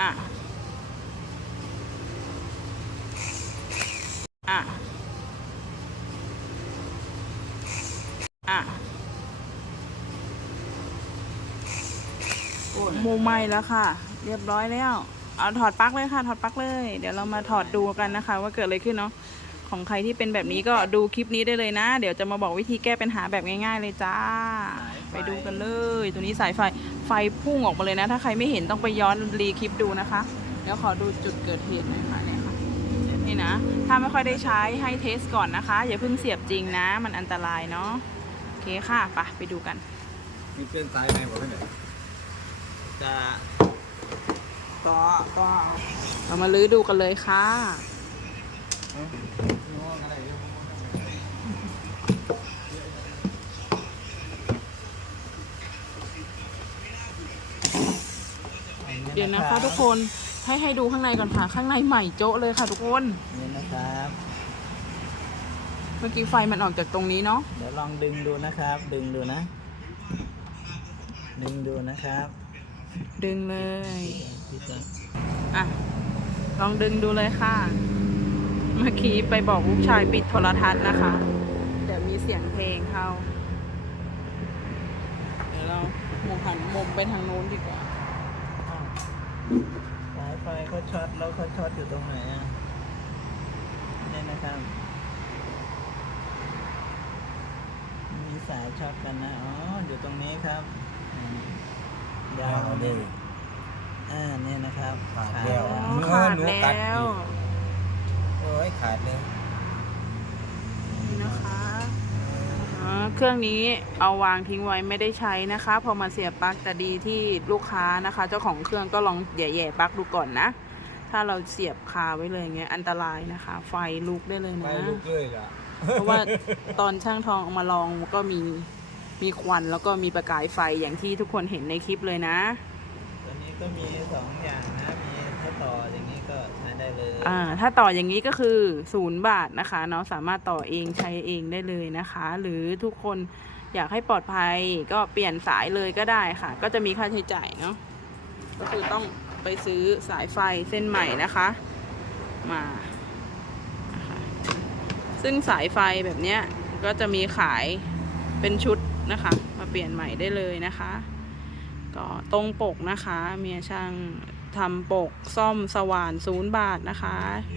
อะอะอะโมไหม้แล้วค่ะ เรียบร้อยแล้ว เอาถอดปลั๊กเลยค่ะ ถอดปลั๊กเลย เดี๋ยวเรามาถอดดูกันนะคะ ว่าเกิดอะไรขึ้นเนาะของใครที่เป็นแบบนี้ก็ดูคลิปนี้ได้เลยนะ เดี๋ยวจะมาบอกวิธีแก้ปัญหาแบบง่าย ๆ เลยจ้า ไปดูกันเลย ตัวนี้สายไฟไฟพุ่งออกมาเลยนะ ถ้าใครไม่เห็นต้องไปย้อนรีคลิปดูนะคะ เดี๋ยวขอดูจุดเกิดเหตุหน่อยค่ะเนี่ยค่ะนี่นะ ถ้าไม่ค่อยได้ใช้ให้เทสก่อนนะคะ อย่าเพิ่งเสียบจริงนะ มันอันตรายเนาะโอเคค่ะไปไปดูกันมีเปลี่ยนสายไหมบอกให้หน่อยจะต่อต่อเรามาลื้อดูกันเลยค่ะ น้องอะไรอยู่ เดี๋ยวนะคะทุกคนให้ให้ดูข้างในก่อนค่ะ ข้างในใหม่โจ๊ะเลยค่ะทุกคนนี่นะครับ เมื่อกี้ไฟมันออกจากตรงนี้เนาะเดี๋ยวลองดึงดูนะครับ ดึงดูนะ ดึงดูนะครับ ดึงเลยพี่จะอะลองดึงดูเลยค่ะ เมื่อกี้ไปบอกลูกชายปิดโทรทัศน์นะคะ เดี๋ยวมีเสียงเพลงเข้าเดี๋ยวเราหมุนหันมุมไปทางโน้นดีกว่าอ้าว สายไฟเขาช็อตแล้วเขาช็อตอยู่ตรงไหนอะนี่นะครับ มีสายช็อตกันนะ อ๋อ อยู่ตรงนี้ครับอืมยาวเลย อ่านี่นะครับขาดขาดแล้วอ๋อเนื้อขาดหนูกัดแล้วโอ้ยขาดเลยนี่นะคะอ๋อ เครื่องนี้เอาวางทิ้งไว้ไม่ได้ใช้นะคะ พอมาเสียบปลั๊กแต่ดีที่ลูกค้านะคะ เจ้าของเครื่องก็ลองแย่ๆปลั๊กดูก่อนนะ ถ้าเราเสียบคาไว้เลยเงี้ยอันตรายนะคะ ไฟลุกได้เลยไปนะลุกเลยล่ะเพราะว่าตอนช่างทองเอามาลองก็มีมีควันแล้วก็มีประกายไฟอย่างที่ทุกคนเห็นในคลิปเลยนะตัวนี้ก็มีสองอย่างนะ มีถ้าต่ออย่างนี้ก็ใช้ได้ เลยอ่าถ้าต่ออย่างนี้ก็คือศูนย์บาทนะคะเนาะสามารถต่อเองใช้เองได้เลยนะคะ หรือทุกคนอยากให้ปลอดภัยก็เปลี่ยนสายเลยก็ได้ค่ะ ก็จะมีค่าใช้จ่ายเนาะก็คือต้องไปซื้อสายไฟเส้นใหม่นะคะ มาะะซึ่งสายไฟแบบเนี้ยก็จะมีขายเป็นชุดนะคะ มาเปลี่ยนใหม่ได้เลยนะคะ ก็ตรงปกนะคะ เมียช่าง ทำปกซ่อมสว่านศูนย์บาทนะคะ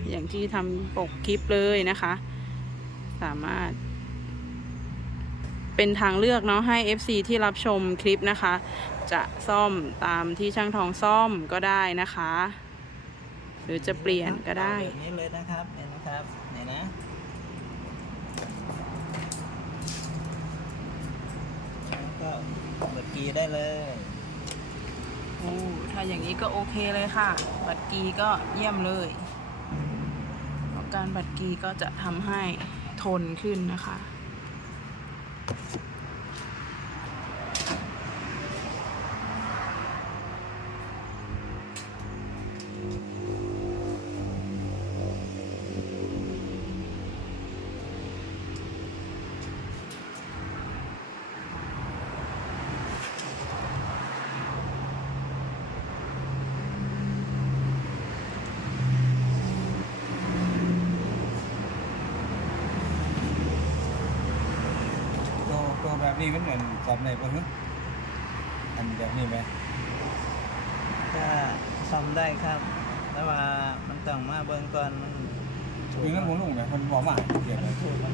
อย่างที่ทำปกคลิปเลยนะคะ สามารถ เป็นทางเลือกเนาะให้ FC ที่รับชมคลิปนะคะ จะซ่อมตามที่ช่างทองซ่อมก็ได้นะคะ หรือจะเปลี่ยนก็ได้แบบนี้เลยนะครับเนี่ยนะครับเนี่ยนะก็เบิดกีได้เลย้ถ้าอย่างนี้ก็โอเคเลยค่ะ บัตรกีก็เยี่ยมเลยเพราะการบัตรกีก็จะทำให้ทนขึ้นนะคะ แบบนี้มันเหมือนสอบในปะฮึอันแบบนี้ไหมถ้าซ่อมได้ครับ แต่ว่ามันต้องมาเบิ่งก่อนมันถูกคือน้ำมันลุ่งไหมมันบอกมาเกี่ยวมันถูกมัน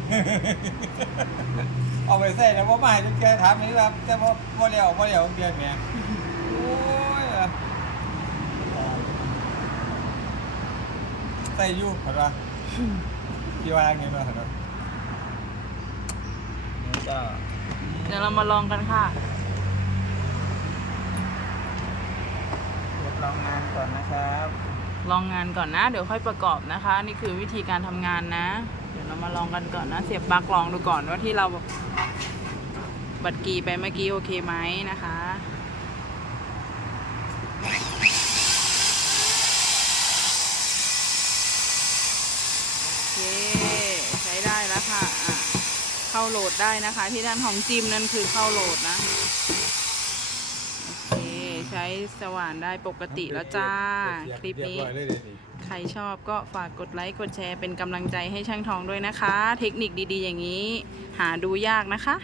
เอาไปใส่แล้วว่ามาจนแกถามนี้ว่าแต่ว่าบ่เลี้ยวบ่เลี้ยวเกี่ยวแม่โอ้ยใส่อยู่เห็นปะกี่ว่าไงบ้างเห็นปะนี่ก็เดี๋ยวเรามาลองกันค่ะทดลองงานก่อนนะครับ ลองงานก่อนนะ เดี๋ยวค่อยประกอบนะคะ นี่คือวิธีการทำงานนะ เดี๋ยวเรามาลองกันก่อนนะ เสียบปลั๊กลองดูก่อนว่าที่เราบัตรกีไปเมื่อกี้โอเคไหมนะคะ โอเค ใช้ได้แล้วค่ะอะ เข้าโหลดได้นะคะ ที่ด้านของจิมนั่นคือเข้าโหลดนะ โอเค ใช้สว่านได้ปกติแล้วจ้า คลิปนี้ ใครชอบก็ฝากกดไลค์กดแชร์เป็นกำลังใจให้ช่างทองด้วยนะคะ เทคนิคดีๆ อย่างนี้ หาดูยากนะคะ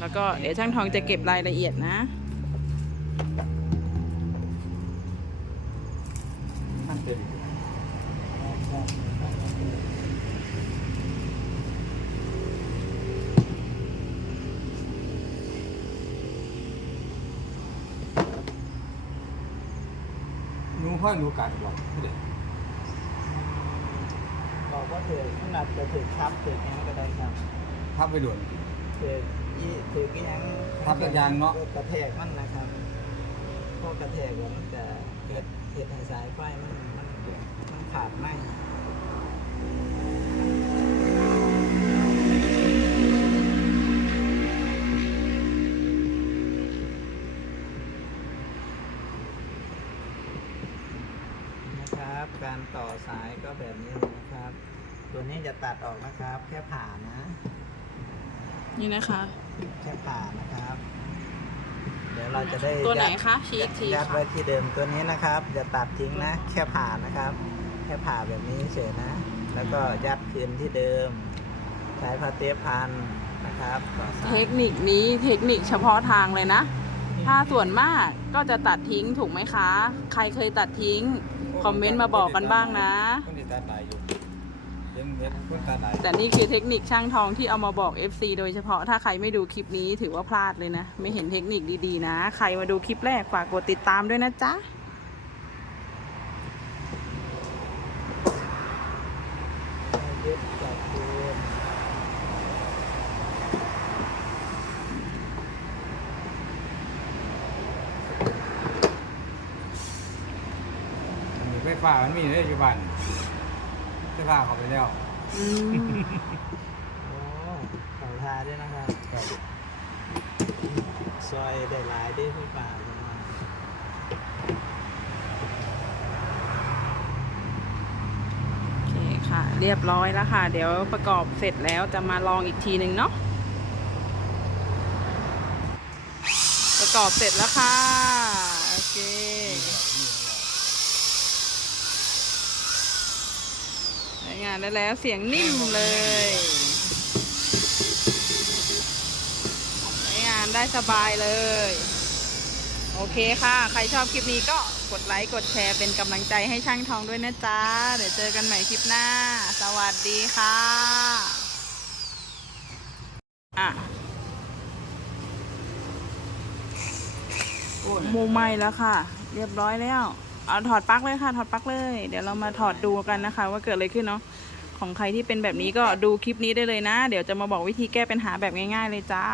แล้วก็เดี๋ยวช่างทองจะเก็บรายละเอียดนะ มันเป็นหนู พ่อหนูกัดบอกไม่ได้บอกว่าถือขนาดจะถือครับถือยังก็ได้ครับพับไปด่วนถือยี่ถือก็ยังทับกระยางเนาะกระแทกมันนะครับพวกกระแทกแล้วมันจะเกิดเหตุให้สายไฟมันมันมันขาดไหม การต่อสายก็แบบนี้เลยนะครับ ตัวนี้จะตัดออกนะครับ แค่ผ่านะ นี่นะคะ แค่ผ่านะครับ เดี๋ยวเราจะได้ตัวไหนยัดคะชี้อีกทียัดค่ะไว้ที่เดิมตัวนี้นะครับอย่าตัดทิ้งนะ แค่ผ่านะครับ แค่ผ่าแบบนี้เฉยนะ แล้วก็ยัดคืนที่เดิม ใช้พาเทปพันนะครับต่อสาเทยคนิคนี้เทคนิคเฉพาะทางเลยนะ ถ้าส่วนมากก็จะตัดทิ้งถูกไหมคะ ใครเคยตัดทิ้ง คอมเมนต์มาบอกกันบ้างนะ คนที่ตัดหลายอยู่เห็นเห็นคนตัดหลายแต่นี่คือเทคนิคช่างทองที่เอามาบอก FC โดยเฉพาะถ้าใครไม่ดูคลิปนี้ถือว่าพลาดเลยนะ ไม่เห็นเทคนิคดีๆนะ ใครมาดูคลิปแรกฝากกดติดตามด้วยนะจ๊ะยึดจับคืนอั ฟฟ้ามันมีในปัจจุบันไฟฟ้าเขาไปแล้วอืมโอ้เข่าทาด้วยนะครับครับซอยได้หลายได้ไฟฟ้าประมาณโอเคค่ะ เรียบร้อยแล้วค่ะ เดี๋ยวประกอบเสร็จแล้วจะมาลองอีกทีหนึ่งเนาะประกอบเสร็จแล้วค่ะ โอเค ใช้ งานได้แล้วเสียงนิ่มเลยใช้งานได้สบายเลย โอเคค่ะ ใครชอบคลิปนี้ก็กดไลค์กดแชร์เป็นกำลังใจให้ช่างทองด้วยนะจ๊ะ เดี๋ยวเจอกันใหม่คลิปหน้า สวัสดีค่ะอะโมไหม้แล้วค่ะ เรียบร้อยแล้ว เอาถอดปลั๊กเลยค่ะถอดปลั๊กเลย เดี๋ยวเรามาถอดดูกันนะคะ ว่าเกิดอะไรขึ้นเนาะของใครที่เป็นแบบนี้ก็ดูคลิปนี้ได้เลยนะ เดี๋ยวจะมาบอกวิธีแก้ปัญหาแบบง่าย ๆ เลยจ้า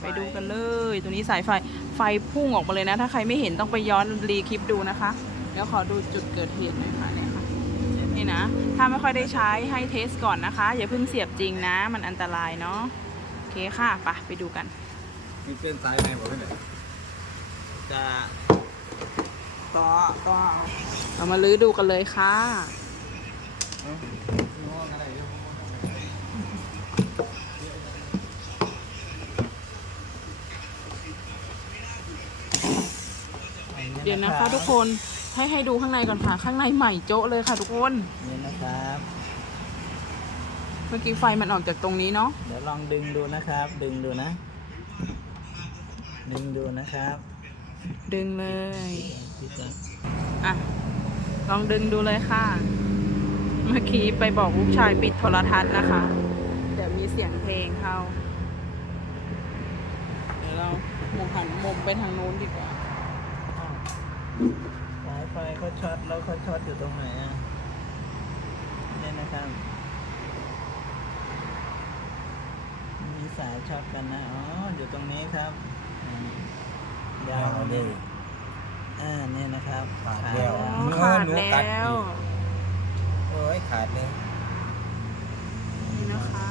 ไปดูกันเลย ตัวนี้สายไฟไฟพุ่งออกมาเลยนะ ถ้าใครไม่เห็นต้องไปย้อนรีคลิปดูนะคะเดี๋ยวขอดูจุดเกิดเหตุหน่อยค่ะเนี่ยค่ะนี่นะ ถ้าไม่ค่อยได้ใช้ให้เทสก่อนนะคะ อย่าเพิ่งเสียบจริงนะ มันอันตรายเนาะโอเคค่ะไปไปดูกันมีเป็นสายในหมดเลยจะ ต่อต่อเรามาลื้อดูกันเลยค่ะเดี๋ยวนะคะทุกคนให้ให้ดูข้างในก่อนค่ะ ข้างในใหม่โจ๊ะเลยค่ะทุกคนนี่นะครับ เมื่อกี้ไฟมันออกจากตรงนี้เนาะเดี๋ยวลองดึงดูนะครับ ดึงดูนะ ดึงดูนะครับ ดึงเลยพี่จ๊ะ อะ ลองดึงดูเลยค่ะ เมื่อกี้ไปบอกลูกชายปิดโทรทัศน์นะคะ เดี๋ยวมีเสียงเพลงเข้า เดี๋ยวเราหมุนหันมุมไปทางนู้นดีกว่าสายไฟเขาช็อตแล้วเขาช็อตอยู่ตรงไหนอะเนี่ยนะครับ มีสายช็อตกันนะ อ๋อ อยู่ตรงนี้ครับยาวเลย อ่านี่นะครับขาดแล้วอ๋อเนื้อขาดเนื้อแล้กัดวโอ้ยขาดเลยนี่นะคะ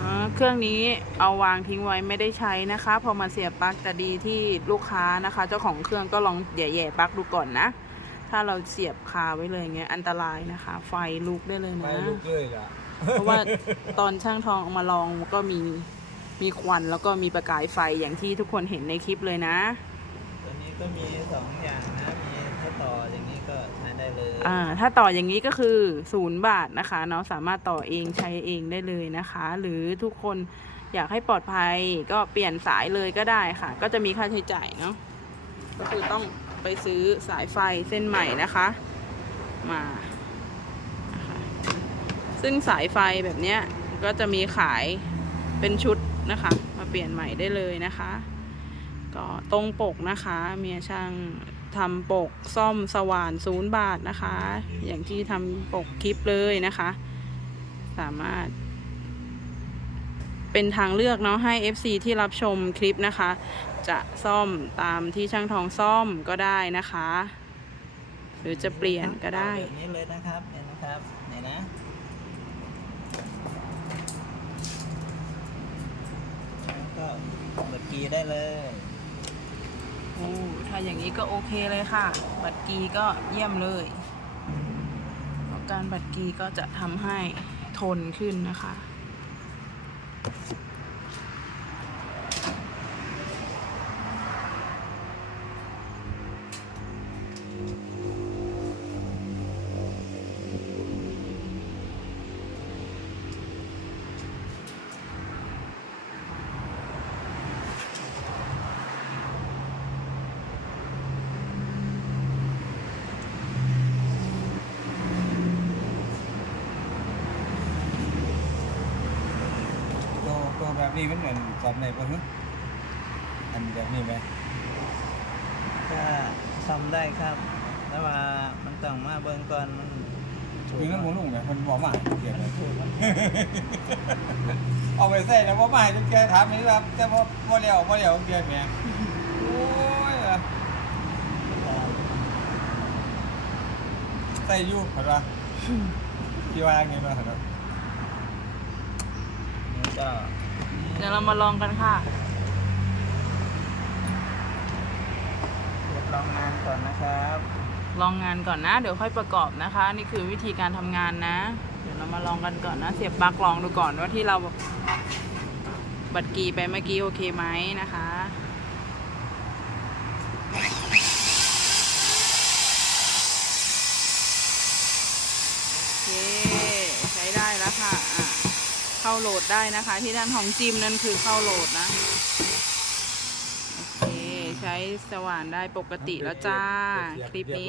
อ๋อเครื่องนี้เอาวางทิ้งไว้ไม่ได้ใช้นะคะ พอมาเสียบปลั๊กจะดีที่ลูกค้านะคะ เจ้าของเครื่องก็ลองแย่ๆปลั๊กดูก่อนนะ ถ้าเราเสียบคาไว้เลยเงี้ยอันตรายนะคะ ไฟลุกได้เลยไปนะลุกเลยล่ะเพราะว่าตอนช่างทองเอามาลองก็มีมีควันแล้วก็มีประกายไฟอย่างที่ทุกคนเห็นในคลิปเลยนะตัวนี้ ก็มีสองอย่างนะ มีถ้าต่ออย่างนี้ก็ใช้ได้เลยอ่าถ้าต่ออย่างนี้ก็คือศูนย์บาทนะคะเนาะสามารถต่อเองใช้เองได้เลยนะคะ หรือทุกคนอยากให้ปลอดภัยก็เปลี่ยนสายเลยก็ได้ค่ะ ก็จะมีค่าใช้จ่ายเนาะก็คือต้องไปซื้อสายไฟเส้นใหม่นะคะ มานะคะซึ่งสายไฟแบบเนี้ยก็จะมีขายเป็นชุดนะคะ มาเปลี่ยนใหม่ได้เลยนะคะ ก็ตรงปกนะคะ เมียช่างทำปกซ่อมสว่านศูนย์บาทนะคะ อย่างที่ทำปกคลิปเลยนะคะ สามารถ เป็นทางเลือกเนาะให้ FC ที่รับชมคลิปนะคะ จะซ่อมตามที่ช่างทองซ่อมก็ได้นะคะ หรือจะเปลี่ยนก็ได้แบบนี้เลยนะครับเห็นไหมครับไหนนะก็เปิดกีได้เลย ถ้าอย่างนี้ก็โอเคเลยค่ะ บัตรกีก็เยี่ยมเลยเการบัตรกีก็จะทำให้ทนขึ้นนะคะ นี้มันเหมือนสอบในปะฮึอันแบบนี้ไหมก็ซ่อมได้ครับ แต่ว่ามันต้องมาเบิ่งก่อนมันถูกคือนั้นผมลุงไหมมันบอกมาเขียนมัเลนยถูกมันเอาไปใส่แล้วว่ามาให้จนแกถามนี่ครับแต่พอพอเลี้ยวพอเลี้ยวเดือนแม่โอ้ยว่ะใส่อยู่เห็นปะที่ว่าไงบ้างเห็นปะนี่ก็ เดี๋ยวเรามาลองกันค่ะทดลองงานก่อนนะครับ ลองงานก่อนนะ เดี๋ยวค่อยประกอบนะคะ นี่คือวิธีการทำงานนะ เดี๋ยวเรามาลองกันก่อนนะ เสียบปลั๊กลองดูก่อนว่าที่เราบัตรกีไปเมื่อกี้โอเคไหมนะคะ โอเค ใช้ได้แล้วค่ะอะ เข้า โหลดได้นะคะ ที่ด้านของจิมนั่นคือเข้าโหลดนะโอเคใช้สว่านได้ปกติแล้วจ้า คลิปนี้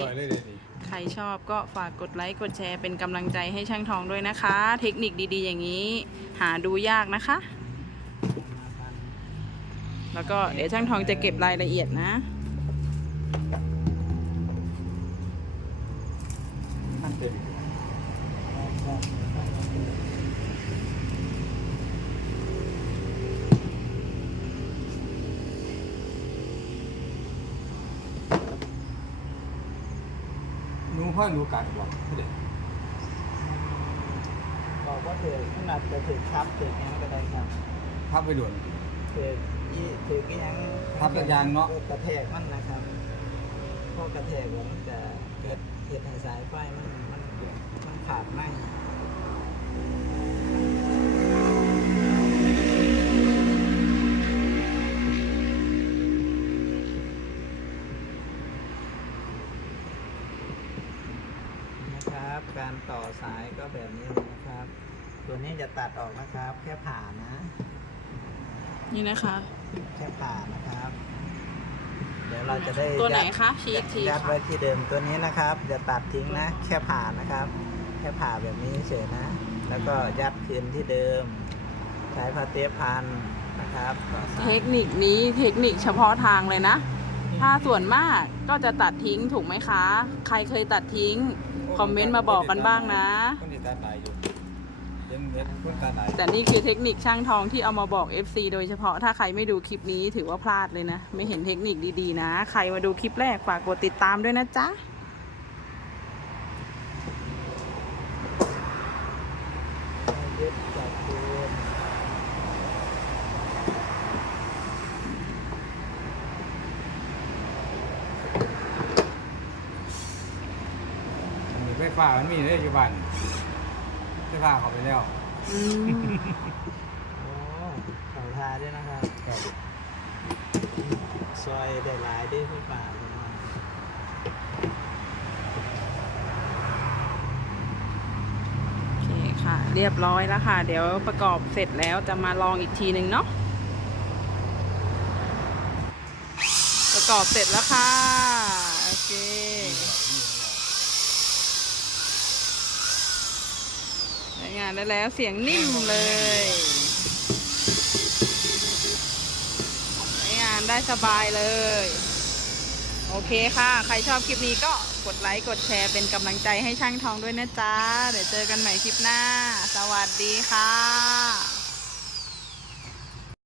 ใครชอบก็ฝากกดไลค์กดแชร์เป็นกำลังใจให้ช่างทองด้วยนะคะ เทคนิคดีๆ อย่างนี้ หาดูยากนะคะ แล้วก็เดี๋ยวช่างทองจะเก็บรายละเอียดนะ พ่อหนูกัดบอกไม่ได้บอกว่าถือขนาดจะถือครับถือยังก็ได้ครับพับไปด่วน ถือยี่ถือก็ยังทับยางเนาะ กระแทกมันนะครับเพราะกระแทกแล้วมันจะเกิดเหตุให้สายไฟมันมันมันขาดไหม ต่อสายก็แบบนี้เลยนะครับ ตัวนี้จะตัดออกนะครับ แค่ผ่านะ นี่นะคะ แค่ผ่านะครับ เดี๋ยวเราจะได้ตัวไหนยัดคะชี้อีกทียัดค่ะไว้ที่เดิมตัวนี้นะครับอย่าตัดทิ้งนะ แค่ผ่านะครับ แค่ผ่าแบบนี้เฉยนะ แล้วก็ยัดคืนที่เดิม ใช้พาเทปพันนะครับต่อสาย เทคนิคนี้เทคนิคเฉพาะทางเลยนะ ถ้าส่วนมากก็จะตัดทิ้งถูกไหมคะ ใครเคยตัดทิ้ง คอมเมนต์มาบอกกันบ้างนะ คนที่ตาตายอยู่ยังเห็นคนตาตายแต่นี่คือเทคนิคช่างทองที่เอามาบอก FC โดยเฉพาะถ้าใครไม่ดูคลิปนี้ถือว่าพลาดเลยนะ ไม่เห็นเทคนิคดีๆนะ ใครมาดูคลิปแรกฝากกดติดตามด้วยนะจ๊ะ ยึดจับคืน มีไฟ้ามันมีเลยอยู่บ้านไฟฟ้าเขาไปแล้วอืมโอ้ขาทาด้วยนะครับซอยได้หลายได้พี่ป่าประมาณโอเคค่ะ เรียบร้อยแล้วค่ะ เดี๋ยวประกอบเสร็จแล้วจะมาลองอีกทีหนึ่งเนาะประกอบเสร็จแล้วค่ะ โอเค ใช้ งานได้แล้วเสียงนิ่มเลยใช้งานได้สบายเลย โอเคค่ะ ใครชอบคลิปนี้ก็กดไลค์กดแชร์เป็นกำลังใจให้ช่างทองด้วยนะจ๊ะ เดี๋ยวเจอกันใหม่คลิปหน้า สวัสดีค่ะ